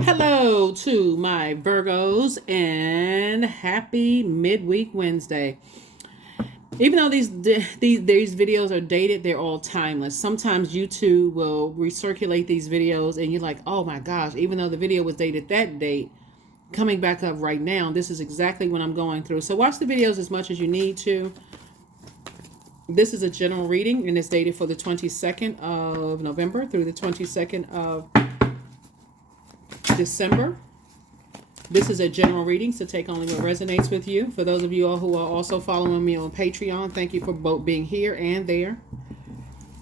Hello to my Virgos and happy midweek Wednesday. Even though these videos are dated, they're all timeless. Sometimes YouTube will recirculate these videos and you're like, "Oh my gosh, even though the video was dated that date, coming back up right now, this is exactly what I'm going through." So watch the videos as much as you need to. This is a general reading and it's dated for the 22nd of November through the 22nd of December. This is a general reading, so take only what resonates with you. For those of you all who are also following me on Patreon, thank you for both being here and there.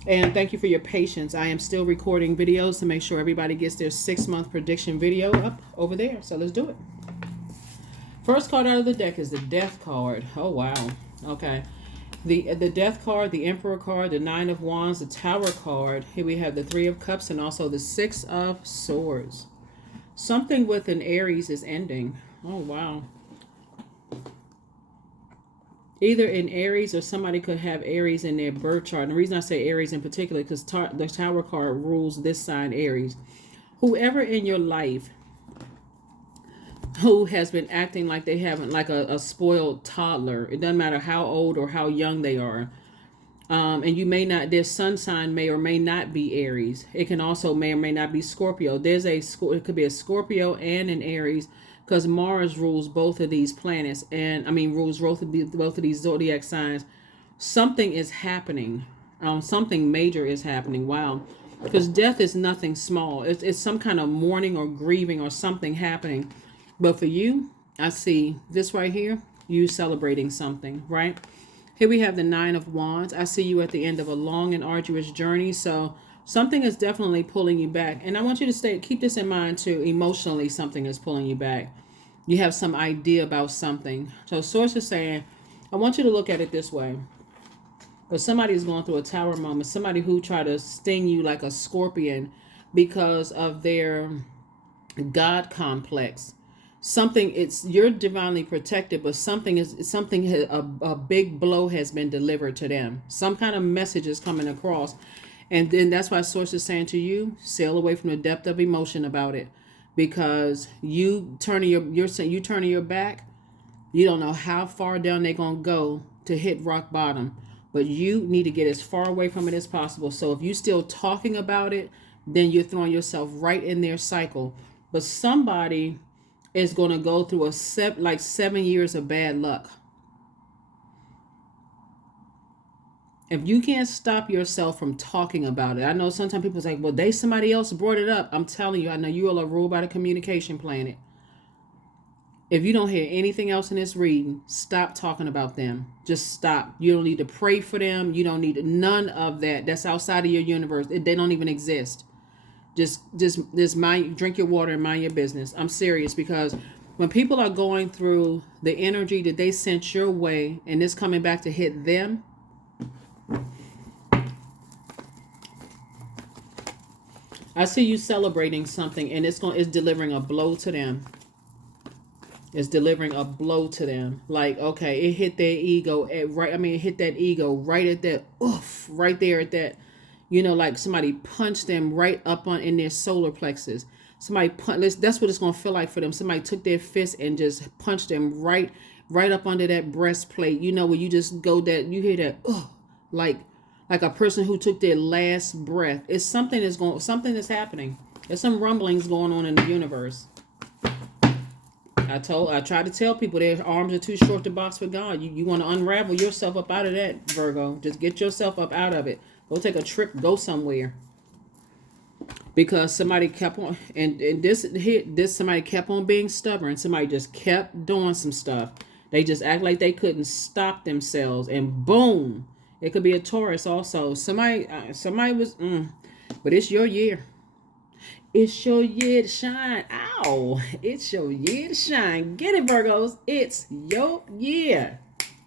And thank you for your patience. I am still recording videos to make sure everybody gets their 6-month prediction video up over there. So let's do it. First card out of the deck is the Death card. Oh, wow. Okay. The Death card, the Emperor card, the Nine of Wands, the Tower card. Here we have the Three of Cups and also the Six of Swords. Something with an Aries is ending. Oh, wow. Either in Aries or somebody could have Aries in their birth chart. And the reason I say Aries in particular because the Tower card rules this sign, Aries. Whoever in your life who has been acting like they haven't, like a spoiled toddler. It doesn't matter how old or how young they are. And you may not, their sun sign may or may not be Aries. It can also may or may not be Scorpio. It could be a Scorpio and an Aries because Mars rules both of these planets rules both of these zodiac signs. Something is happening. Something major is happening. Wow. Because death is nothing small. It's some kind of mourning or grieving or something happening. But for you, I see this right here, you celebrating something, right? Here we have the Nine of Wands. I see you at the end of a long and arduous journey. So something is definitely pulling you back. And I want you to keep this in mind too. Emotionally, something is pulling you back. You have some idea about something. So Source is saying, I want you to look at it this way. But somebody is going through a tower moment. Somebody who tried to sting you like a scorpion because of their God complex. You're divinely protected, but a big blow has been delivered to them. Some kind of message is coming across, and then that's why Source is saying to you, sail away from the depth of emotion about it, because you turning your back. You don't know how far down they're gonna go to hit rock bottom, but you need to get as far away from it as possible. So if you're still talking about it, then you're throwing yourself right in their cycle. But somebody is going to go through 7 years of bad luck. If you can't stop yourself from talking about it, I know sometimes people say, well, somebody else brought it up. I'm telling you, I know you all are ruled by the communication planet. If you don't hear anything else in this reading, stop talking about them. Just stop. You don't need to pray for them. You don't need none of that. That's outside of your universe. They don't even exist. Just drink your water and mind your business. I'm serious, because when people are going through the energy that they sent your way and it's coming back to hit them, I see you celebrating something and it's delivering a blow to them. It's delivering a blow to them. Like, okay, it hit their ego it hit that ego right at that right there at that. Like somebody punched them right up in their solar plexus. That's what it's going to feel like for them. Somebody took their fist and just punched them right up under that breastplate. Where you just go you hear that, like a person who took their last breath. Something is happening. There's some rumblings going on in the universe. I try to tell people their arms are too short to box with God. You want to unravel yourself up out of that, Virgo. Just get yourself up out of it. Go take a trip. Go somewhere. Because somebody kept on, and somebody kept on being stubborn. Somebody just kept doing some stuff. They just act like they couldn't stop themselves, and boom, it could be a Taurus also. Somebody was, but it's your year. It's your year to shine. Ow! It's your year to shine. Get it, Virgos. It's your year.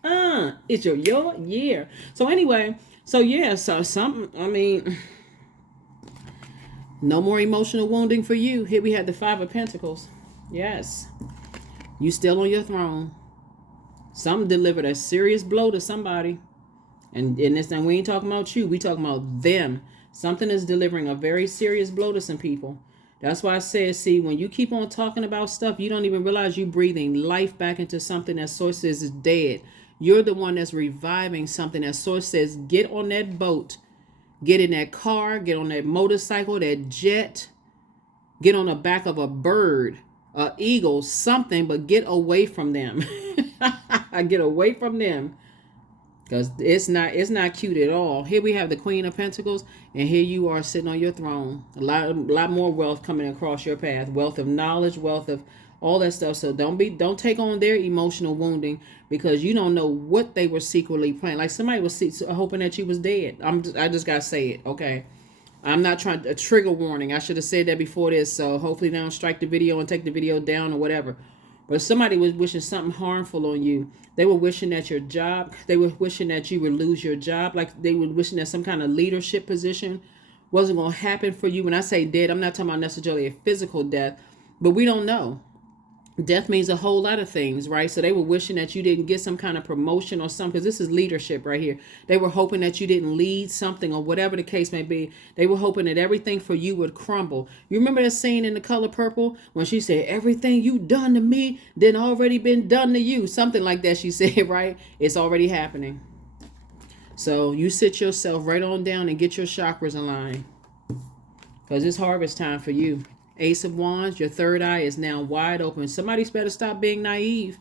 It's your year. So anyway. So no more emotional wounding for you. Here we have the Five of Pentacles. Yes. You still on your throne. Some delivered a serious blow to somebody. And in this time, we ain't talking about you. We talking about them. Something is delivering a very serious blow to some people. That's why I said, see, when you keep on talking about stuff, you don't even realize you breathing life back into something that source says is dead. You're the one that's reviving something that source says, get on that boat, get in that car, get on that motorcycle, that jet, get on the back of a bird, a eagle, something, but get away from them. Get away from them. Because it's not cute at all. Here we have the Queen of Pentacles, and here you are sitting on your throne. A lot more wealth coming across your path. Wealth of knowledge, wealth of all that stuff. So don't take on their emotional wounding, because you don't know what they were secretly planning. Like somebody was hoping that you was dead. I just gotta say it, okay? I'm not trying a trigger warning. I should have said that before this. So hopefully they don't strike the video and take the video down or whatever. But somebody was wishing something harmful on you. They were wishing that your job, they were wishing that you would lose your job. Like they were wishing that some kind of leadership position wasn't going to happen for you. When I say dead, I'm not talking about necessarily a physical death, but we don't know. Death means a whole lot of things, right? So they were wishing that you didn't get some kind of promotion or something, because this is leadership right here. They were hoping that you didn't lead something, or whatever the case may be. They were hoping that everything for you would crumble. You remember that scene in The Color Purple when she said, everything you done to me then already been done to you? Something like that she said, right? It's already happening. So you sit yourself right on down and get your chakras aligned, because it's harvest time for you. Ace of Wands, your third eye is now wide open. Somebody's better stop being naive.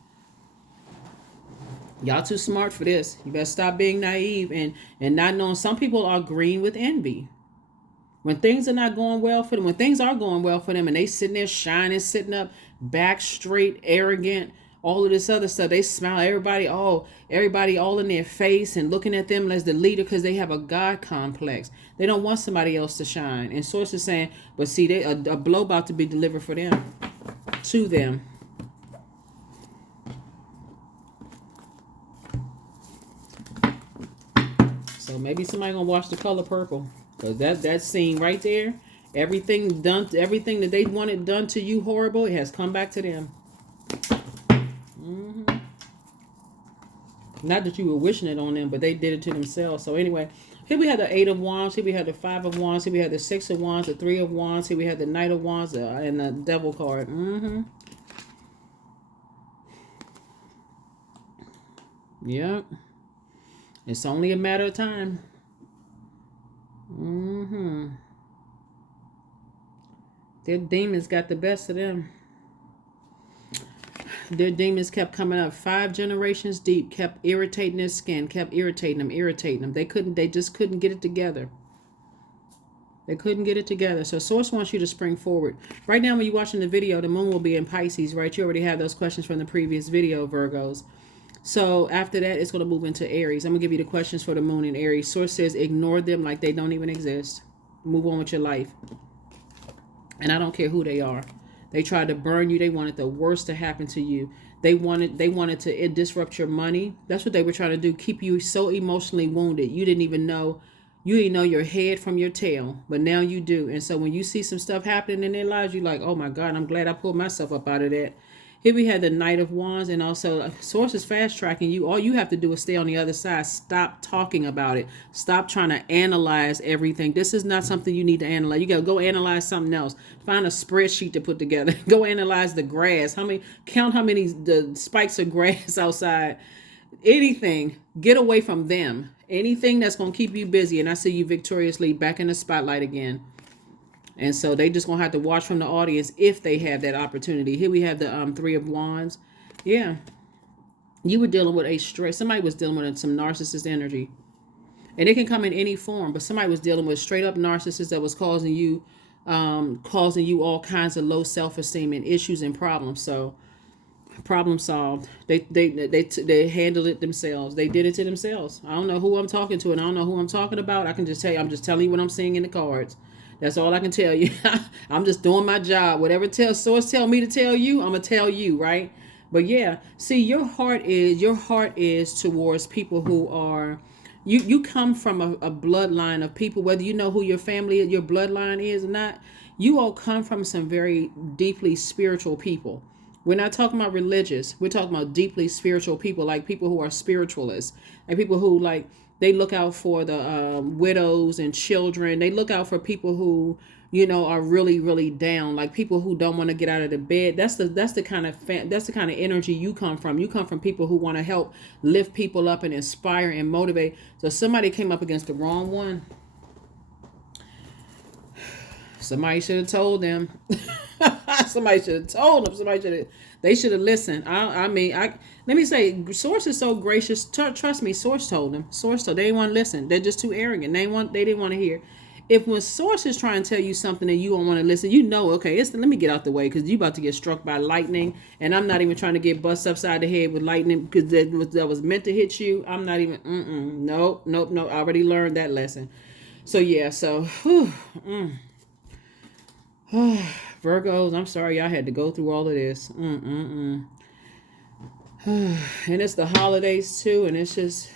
Y'all too smart for this. You better stop being naive and not knowing. Some people are green with envy. When things are not going well for them, when things are going well for them and they sitting there shining, sitting up, back straight, arrogant, all of this other stuff, they smile, everybody all in their face and looking at them as the leader, because they have a God complex. They don't want somebody else to shine. And source is saying, but see, they a blow about to be delivered for them, to them. So maybe somebody gonna watch The Color Purple, because that scene right there, everything that they wanted done to you horrible, it has come back to them. Not that you were wishing it on them, but they did it to themselves. So anyway, here we had the Eight of Wands. Here we had the Five of Wands. Here we had the Six of Wands, the Three of Wands. Here we had the Knight of Wands and the Devil card. Yep. It's only a matter of time. Their demons got the best of them. Their demons kept coming up 5 generations deep, kept irritating their skin, kept irritating them. They just couldn't get it together. They couldn't get it together. So source wants you to spring forward. Right now, when you're watching the video, the moon will be in Pisces, right? You already have those questions from the previous video, Virgos. So after that, it's going to move into Aries. I'm going to give you the questions for the moon in Aries. Source says, ignore them like they don't even exist. Move on with your life. And I don't care who they are. They tried to burn you. They wanted the worst to happen to you. They wanted to disrupt your money. That's what they were trying to do. Keep you so emotionally wounded. You didn't even know. You didn't know your head from your tail, but now you do. And so when you see some stuff happening in their lives, you're like, oh my God, I'm glad I pulled myself up out of that. Here we had the Knight of Wands, and also source is fast tracking you. All you have to do is stay on the other side. Stop talking about it. Stop trying to analyze everything. This is not something you need to analyze. You got to go analyze something else. Find a spreadsheet to put together. Go analyze the grass. Count how many the spikes of grass outside. Anything. Get away from them. Anything that's going to keep you busy. And I see you victoriously back in the spotlight again. And so they just going to have to watch from the audience if they have that opportunity. Here we have the Three of Wands. Yeah. You were dealing with somebody was dealing with some narcissist energy. And it can come in any form, but somebody was dealing with straight up narcissist that was causing you all kinds of low self-esteem and issues and problems. So problem solved. They handled it themselves. They did it to themselves. I don't know who I'm talking to, and I don't know who I'm talking about. I can just tell you, I'm just telling you what I'm seeing in the cards. That's all I can tell you. I'm just doing my job. Whatever source tell me to tell you, I'm gonna tell you, right? But yeah, see, your heart is towards people who are, you come from a bloodline of people, whether you know who your family, your bloodline is or not. You all come from some very deeply spiritual people. We're not talking about religious. We're talking about deeply spiritual people, like people who are spiritualists, like people who they look out for the widows and children. They look out for people who are really, really down, like people who don't want to get out of the bed. That's the kind of that's the kind of energy you come from. You come from people who want to help lift people up and inspire and motivate. So somebody came up against the wrong one. Somebody should have told them. Somebody should have told them. They should have listened. Let me say, Source is so gracious. Trust me, Source told them. Source told, they didn't want to listen. They're just too arrogant. They didn't want to hear. If when Source is trying to tell you something and you don't want to listen, okay, let me get out the way because you about to get struck by lightning, and I'm not even trying to get bust upside the head with lightning because that was meant to hit you. I'm not even. Nope. I already learned that lesson. So yeah. So. Virgos, I'm sorry y'all had to go through all of this. And it's the holidays too, and it's just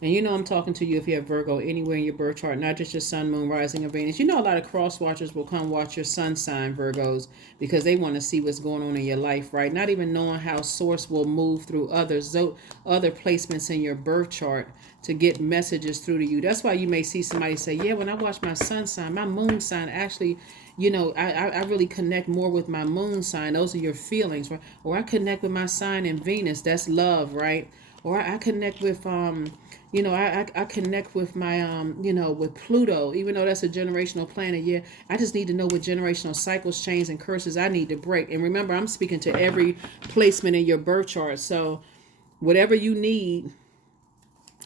And I'm talking to you if you have Virgo anywhere in your birth chart, not just your sun, moon, rising, or Venus. A lot of cross watchers will come watch your sun sign, Virgos, because they want to see what's going on in your life, right? Not even knowing how Source will move through other placements in your birth chart to get messages through to you. That's why you may see somebody say, yeah, when I watch my sun sign, my moon sign actually, I really connect more with my moon sign. Those are your feelings, right? Or I connect with my sign in Venus. That's love, right? Or I connect with, I connect with my, with Pluto, even though that's a generational planet. Yeah, I just need to know what generational cycles, chains, and curses I need to break. And remember, I'm speaking to every placement in your birth chart. So whatever you need,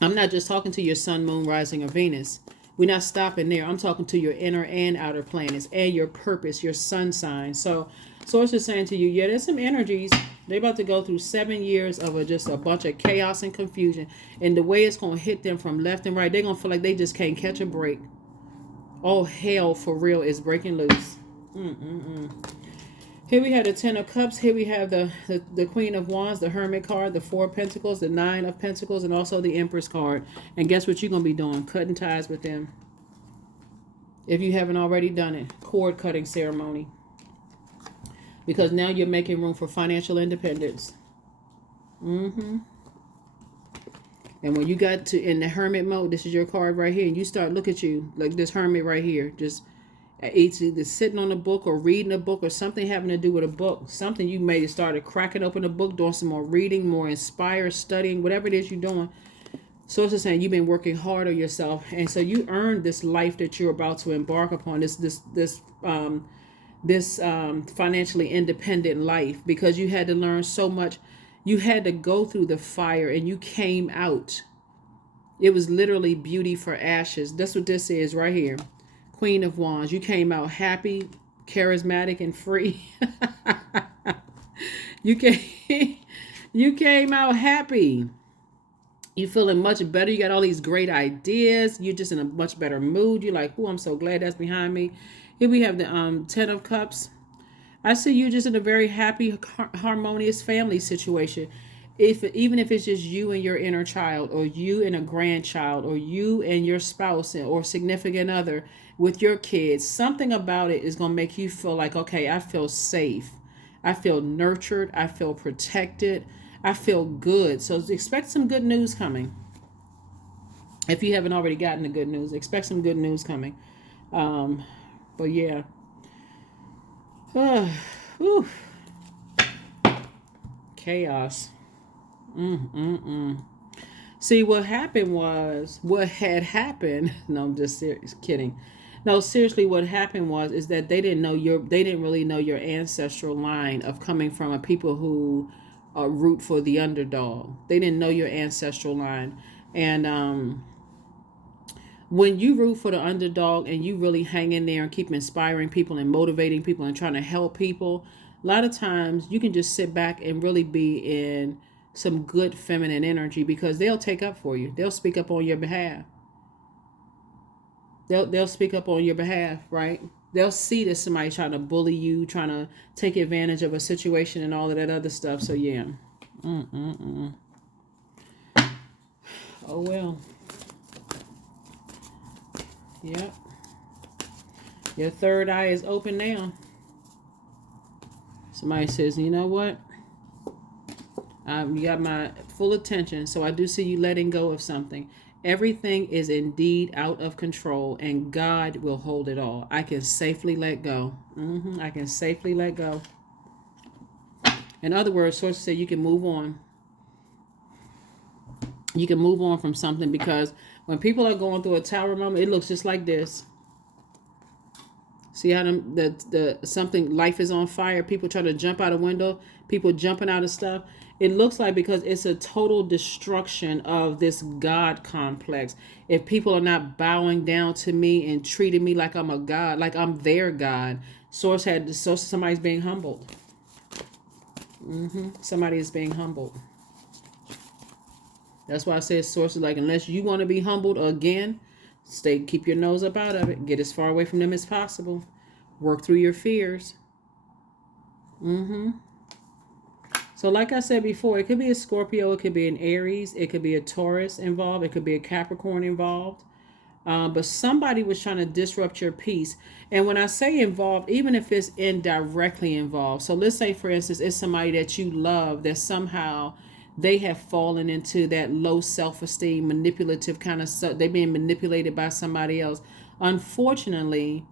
I'm not just talking to your sun, moon, rising, or Venus. We're not stopping there. I'm talking to your inner and outer planets and your purpose, your sun sign. So Source is saying to you, yeah, there's some energies. They're about to go through 7 years of just a bunch of chaos and confusion. And the way it's going to hit them from left and right, they're going to feel like they just can't catch a break. All hell for real is breaking loose. Here we have the Ten of Cups. Here we have the Queen of Wands, the Hermit card, the Four of Pentacles, the Nine of Pentacles, and also the Empress card. And guess what you're going to be doing? Cutting ties with them. If you haven't already done it. Cord cutting ceremony. Because now you're making room for financial independence. And when you got to in the Hermit mode, this is your card right here. And you start, look at you, like this Hermit right here. Just it's either sitting on a book or reading a book or something having to do with a book. Something you may have started cracking open a book, doing some more reading, more inspired, studying, whatever it is you're doing. So it's just saying you've been working hard on yourself. And so you earned this life that you're about to embark upon, this financially independent life, because you had to learn so much. You had to go through the fire and you came out. It was literally beauty for ashes. That's what this is right here. Queen of Wands. You came out happy, charismatic, and free. you came out happy. You feeling much better. You got all these great ideas. You're just in a much better mood. You're like, oh, I'm so glad that's behind me. Here we have the Ten of Cups. I see you just in a very happy, harmonious family situation. Even if it's just you and your inner child, or you and a grandchild, or you and your spouse or significant other with your kids, something about it is going to make you feel like, okay, I feel safe. I feel nurtured. I feel protected. I feel good. So expect some good news coming. If you haven't already gotten the good news, expect some good news coming. But yeah. Chaos. See, what had happened. No, I'm just kidding. No, seriously, what happened is that they didn't really know your ancestral line of coming from a people who root for the underdog. They didn't know your ancestral line. And when you root for the underdog and you really hang in there and keep inspiring people and motivating people and trying to help people, a lot of times you can just sit back and really be in some good feminine energy, because they'll take up for you. They'll speak up on your behalf. They'll speak up on your behalf, right? They'll see that somebody's trying to bully you, trying to take advantage of a situation and all of that other stuff. So yeah. Oh well. Yep. Your third eye is open now. Somebody says, you know what? You got my full attention. So I do see you letting go of something. Everything is indeed out of control, and God will hold it all. I can safely let go. I can safely let go. In other words, sources say you can move on. You can move on from something, because when people are going through a tower moment, it looks just like this. See how the something, life is on fire. People try to jump out a window. People jumping out of stuff. It looks like, because it's a total destruction of this God complex. If people are not bowing down to me and treating me like I'm a God, like I'm their God, somebody's being humbled. Somebody is being humbled. That's why I said sources like, unless you want to be humbled again, keep your nose up out of it. Get as far away from them as possible. Work through your fears. So like I said before, it could be a Scorpio, it could be an Aries, it could be a Taurus involved, it could be a Capricorn involved. But somebody was trying to disrupt your peace. And when I say involved, even if it's indirectly involved. So let's say, for instance, it's somebody that you love that somehow they have fallen into that low self-esteem, manipulative kind of stuff. They're being manipulated by somebody else. Unfortunately,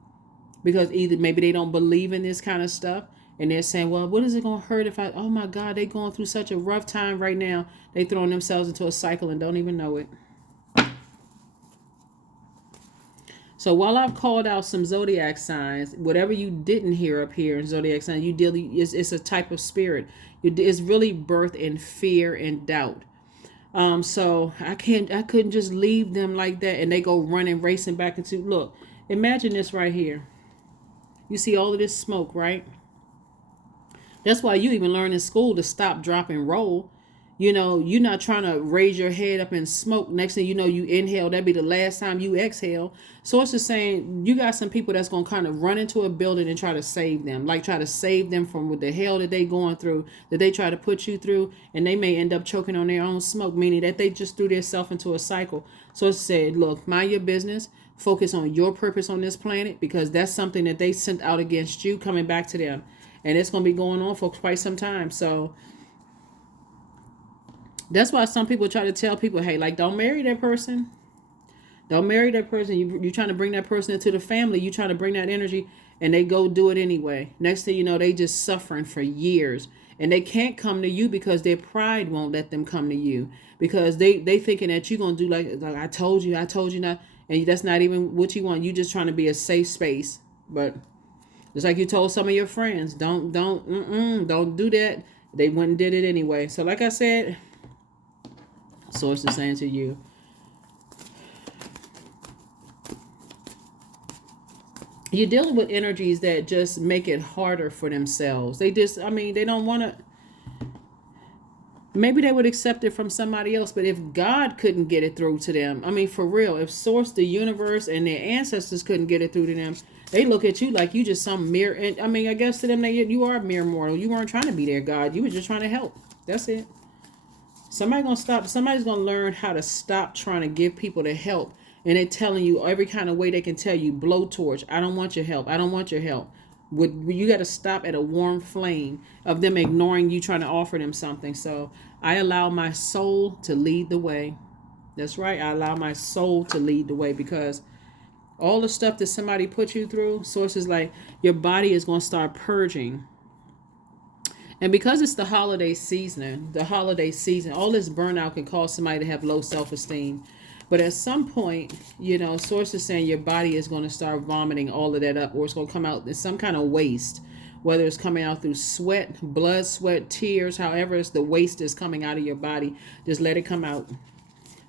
because either maybe they don't believe in this kind of stuff, and they're saying, well, what is it going to hurt if oh my God, they're going through such a rough time right now. They throwing themselves into a cycle and don't even know it. So while I've called out some zodiac signs, whatever you didn't hear up here in zodiac signs, it's a type of spirit. It's really birth in fear and doubt. So I couldn't just leave them like that, and they go running, racing back into. Look, imagine this right here. You see all of this smoke, right? That's why you even learn in school to stop, drop, and roll. You're not trying to raise your head up and smoke. Next thing you know, you inhale. That'd be the last time you exhale. So it's just saying, you got some people that's going to kind of run into a building and try to save them. Like try to save them from what the hell that they going through, that they try to put you through. And they may end up choking on their own smoke, meaning that they just threw themselves into a cycle. So it said, look, mind your business. Focus on your purpose on this planet, because that's something that they sent out against you coming back to them. And it's going to be going on for quite some time. So that's why some people try to tell people, hey, like, don't marry that person. Don't marry that person. You're trying to bring that person into the family. You're trying to bring that energy, and they go do it anyway. Next thing you know, they just suffering for years. And they can't come to you because their pride won't let them come to you. Because they thinking that you're going to do like I told you not. And that's not even what you want. You just trying to be a safe space. But just like you told some of your friends, don't do that. They went and did it anyway. So like I said, source is saying to you, you're dealing with energies that just make it harder for themselves. They don't want to. Maybe they would accept it from somebody else, but if God couldn't get it through to them, for real, if source, the universe, and their ancestors couldn't get it through to them, they look at you like you just some mere. And I guess to them, you are a mere mortal. You weren't trying to be their God. You were just trying to help. That's it. Somebody's gonna learn how to stop trying to give people the help, and they're telling you every kind of way they can tell you, blowtorch. I don't want your help. I don't want your help. You got to stop at a warm flame of them ignoring you, trying to offer them something. So I allow my soul to lead the way. That's right. I allow my soul to lead the way, because all the stuff that somebody put you through, sources like your body is going to start purging. And because it's the holiday season, all this burnout can cause somebody to have low self-esteem. But at some point, sources saying your body is going to start vomiting all of that up, or it's going to come out in some kind of waste, whether it's coming out through sweat, blood, sweat, tears, however it's the waste is coming out of your body, just let it come out.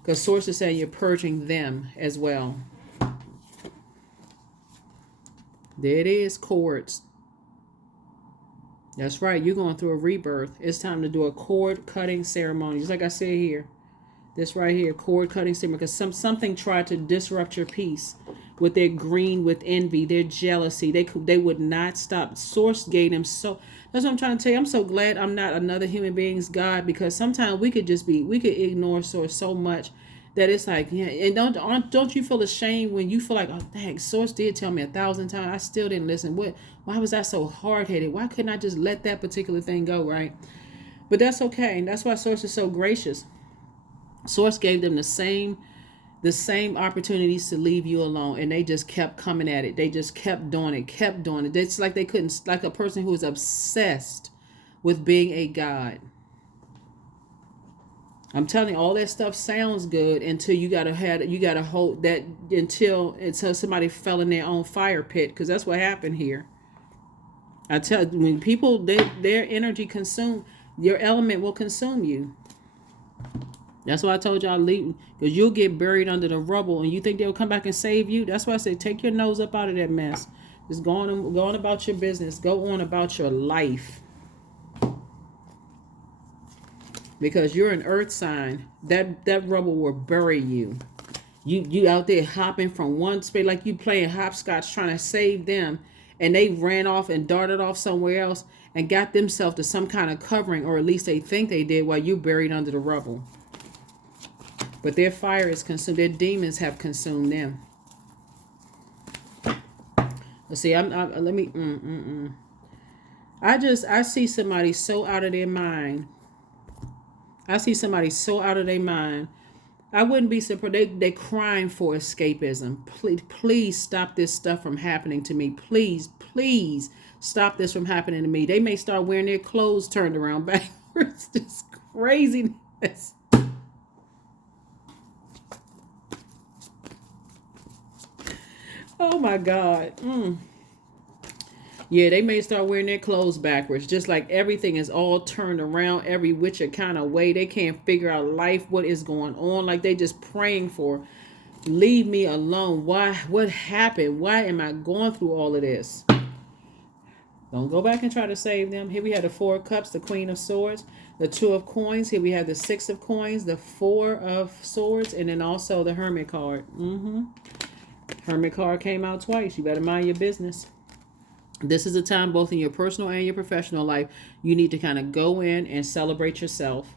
Because sources saying you're purging them as well. There it is, cords. That's right, you're going through a rebirth. It's time to do a cord cutting ceremony. Just like I said here. This right here, cord cutting ceremony. Because something tried to disrupt your peace with their green, with envy, their jealousy. They would not stop. Source gave them so. That's what I'm trying to tell you. I'm so glad I'm not another human being's God, because sometimes we could ignore source so much that it's like, yeah. And don't you feel ashamed when you feel like, oh dang, source did tell me 1,000 times, I still didn't listen. Why was I so hard headed? Why couldn't I just let that particular thing go, right? But that's okay. And that's why Source is so gracious. Source gave them the same opportunities to leave you alone, and they just kept coming at it. They just kept doing it. It's like they couldn't, like a person who is obsessed with being a god. I'm telling you, all that stuff sounds good until you gotta hold that until somebody fell in their own fire pit, because that's what happened here. I tell you, when people their energy consume, your element will consume you. That's why I told y'all leave, because you'll get buried under the rubble, and you think they'll come back and save you. That's why I say take your nose up out of that mess. Just go on about your business. Go on about your life. Because you're an earth sign. That rubble will bury you. You out there hopping from one space like you playing hopscotch trying to save them, and they ran off and darted off somewhere else and got themselves to some kind of covering, or at least they think they did, while you buried under the rubble. But their fire is consumed. Their demons have consumed them. Let's see. I see somebody so out of their mind. I wouldn't be surprised. They're crying for escapism. Please stop this stuff from happening to me. Please stop this from happening to me. They may start wearing their clothes turned around backwards. Just craziness. Oh my God. Yeah, they may start wearing their clothes backwards. Just like everything is all turned around every which kind of way. They can't figure out life, what is going on. Like they just praying for, leave me alone. Why? What happened? Why am I going through all of this? Don't go back and try to save them. Here we have the Four of Cups, the Queen of Swords, the Two of Coins. Here we have the Six of Coins, the Four of Swords, and then also the Hermit card. Hermit card came out twice. You better mind your business. This is a time, both in your personal and your professional life, you need to kind of go in and celebrate yourself.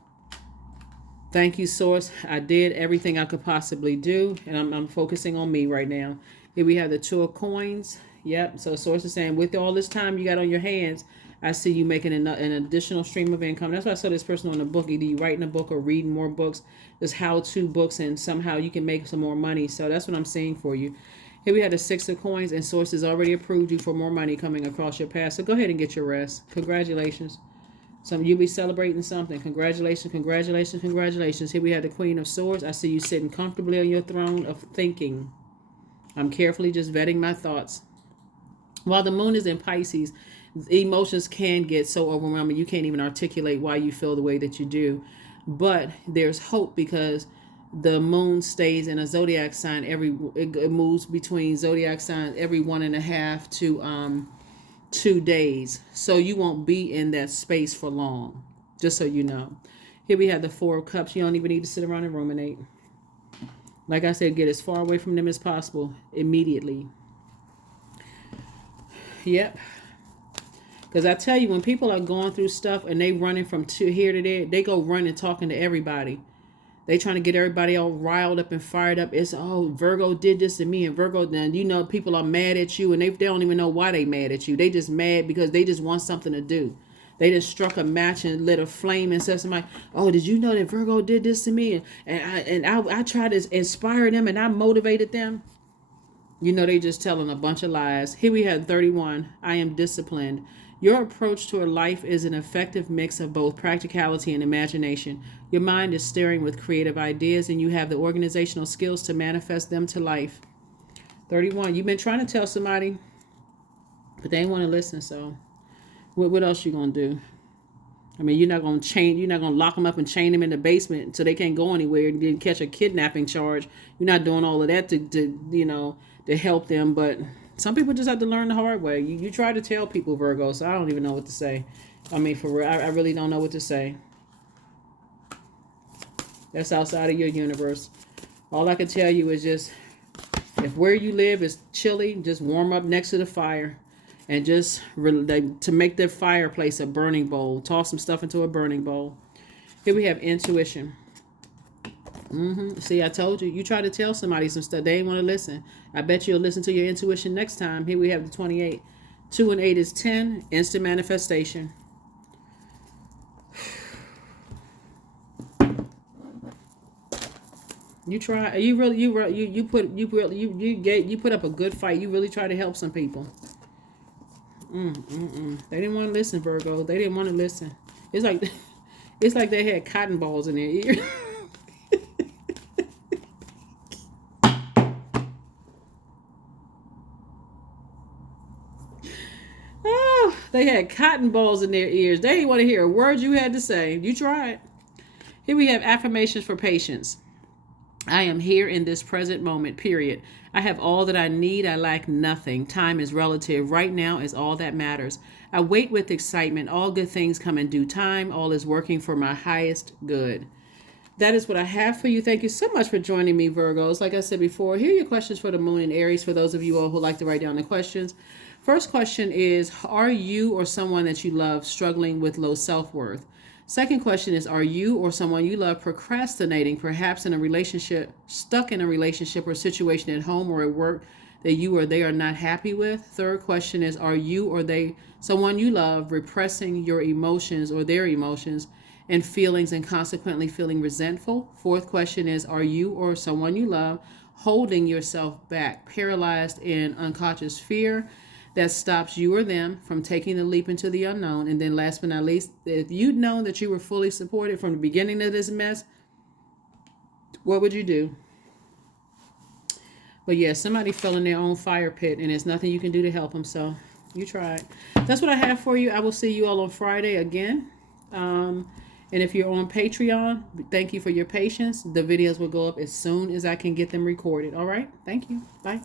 Thank you, Source. I did everything I could possibly do, and I'm focusing on me right now. Here we have the Two of Coins. Yep. So Source is saying, with all this time you got on your hands, I see you making an additional stream of income. That's why I saw this person on the book. Either you writing a book or reading more books. There's how-to books, and somehow you can make some more money. So that's what I'm seeing for you. Here we have the Six of Coins, and Source has already approved you for more money coming across your path. So go ahead and get your rest. Congratulations. You'll be celebrating something. Congratulations, congratulations, congratulations. Here we have the Queen of Swords. I see you sitting comfortably on your throne of thinking. I'm carefully just vetting my thoughts. While the moon is in Pisces, emotions can get so overwhelming you can't even articulate why you feel the way that you do. But there's hope, because the moon stays in a zodiac sign it moves between zodiac signs every 1.5 to 2 days. So you won't be in that space for long, just so you know. Here we have the Four of Cups. You don't even need to sit around and ruminate. Like I said, get as far away from them as possible immediately. Yep. Because I tell you, when people are going through stuff and they running from here to there, they go running talking to everybody. They trying to get everybody all riled up and fired up. It's, oh, Virgo did this to me, and Virgo, then people are mad at you, and they don't even know why they mad at you. They just mad because they just want something to do. They just struck a match and lit a flame and said somebody, oh, did you know that Virgo did this to me? And I tried to inspire them and I motivated them. They just telling a bunch of lies. Here we have 31. I am disciplined. Your approach to a life is an effective mix of both practicality and imagination. Your mind is stirring with creative ideas, and you have the organizational skills to manifest them to life. 31. You've been trying to tell somebody, but they ain't want to listen. So what else you going to do? I mean, you're not going to lock them up and chain them in the basement so they can't go anywhere and then catch a kidnapping charge. You're not doing all of that to help them, but some people just have to learn the hard way. You try to tell people, Virgo, so I don't even know what to say. I mean, for real, I really don't know what to say. That's outside of your universe. All I can tell you is just, if where you live is chilly, just warm up next to the fire. And just to make the fireplace a burning bowl. Toss some stuff into a burning bowl. Here we have intuition. See, I told you. You try to tell somebody some stuff, they ain't want to listen. I bet you'll listen to your intuition next time. Here we have the 28. 2 and 8 is 10. Instant manifestation. You try. You really. You put. You really. You put up a good fight. You really try to help some people. They didn't want to listen, Virgo. They didn't want to listen. It's like, it's like they had cotton balls in their ears. Oh, they had cotton balls in their ears. They didn't want to hear a word you had to say. You tried. Here we have affirmations for patience. I am here in this present moment, period. I have all that I need. I lack nothing. Time is relative. Right now is all that matters. I wait with excitement. All good things come in due time. All is working for my highest good. That is what I have for you. Thank you so much for joining me, Virgos. Like I said before, here are your questions for the moon in Aries for those of you all who like to write down the questions. First question is, are you or someone that you love struggling with low self-worth? Second question is, are you or someone you love procrastinating, perhaps in a relationship, stuck in a relationship or situation at home or at work that you or they are not happy with? Third question is, are you or they, someone you love, repressing your emotions or their emotions and feelings and consequently feeling resentful? Fourth question is, are you or someone you love holding yourself back, paralyzed in unconscious fear that stops you or them from taking the leap into the unknown? And then last but not least, if you'd known that you were fully supported from the beginning of this mess, what would you do? But yeah, somebody fell in their own fire pit and there's nothing you can do to help them. So you tried. That's what I have for you. I will see you all on Friday again. And if you're on Patreon, thank you for your patience. The videos will go up as soon as I can get them recorded. All right. Thank you. Bye.